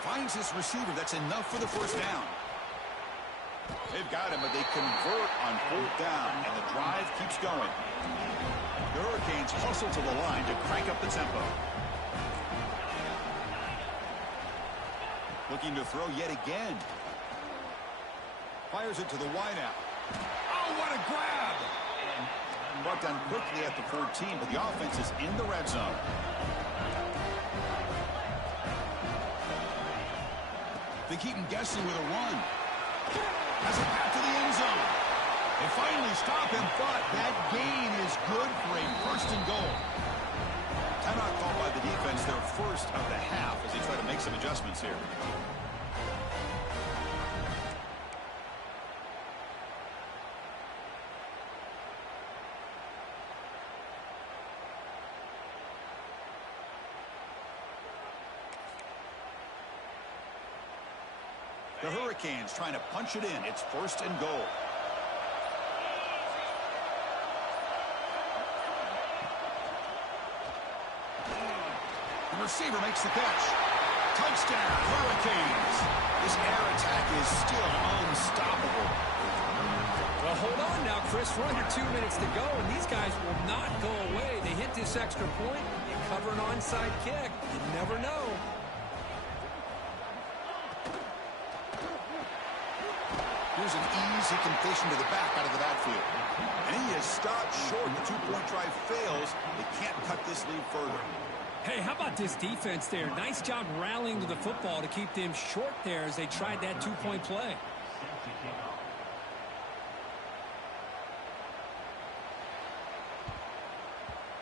Finds his receiver. That's enough for the 1st down. They've got him, but they convert on 4th down, and the drive keeps going. The Hurricanes hustle to the line to crank up the tempo. Looking to throw yet again. Fires it to the wideout. Oh, what a grab! Brought down quickly at the 14, but the offense is in the red zone. They keep him guessing with a run. Has it back to the end zone. They finally stop him, but that gain is good for a 1st and goal. Timeout called by the defense, their 1st of the half, as they try to make some adjustments here. The Hurricanes trying to punch it in. It's 1st and goal. The receiver makes the catch. Touchdown, Hurricanes. This air attack is still unstoppable. Well, hold on now, Chris. We're under 2 minutes to go, and these guys will not go away. They hit this extra point. You cover an onside kick. You never know. Here's an easy completion to the back out of the backfield. And he is stopped short. The 2-point try fails. They can't cut this lead further. Hey, how about this defense there? Nice job rallying to the football to keep them short there as they tried that 2-point play.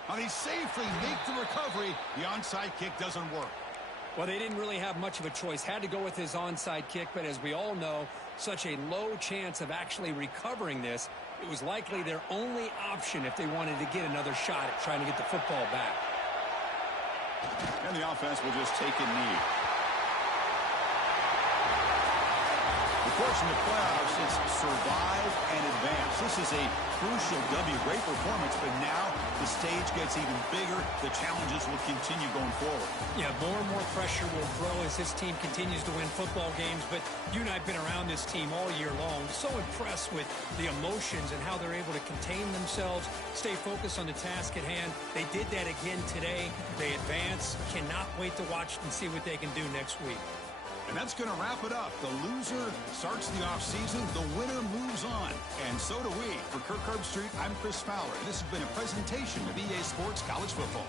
Now they safely make the recovery. The onside kick doesn't work. Well, they didn't really have much of a choice. Had to go with his onside kick, but as we all know, such a low chance of actually recovering this. It was likely their only option if they wanted to get another shot at trying to get the football back. And the offense will just take a knee. Of course, in the playoffs, it's survive and advance. This is a crucial W. Great performance, but now the stage gets even bigger. The challenges will continue going forward. Yeah, more and more pressure will grow as this team continues to win football games, but you and I have been around this team all year long. So impressed with the emotions and how they're able to contain themselves, stay focused on the task at hand. They did that again today. They advance. Cannot wait to watch and see what they can do next week. And that's going to wrap it up. The loser starts the offseason. The winner moves on. And so do we. For Kirk Herbstreit, I'm Chris Fowler. This has been a presentation of EA Sports College Football.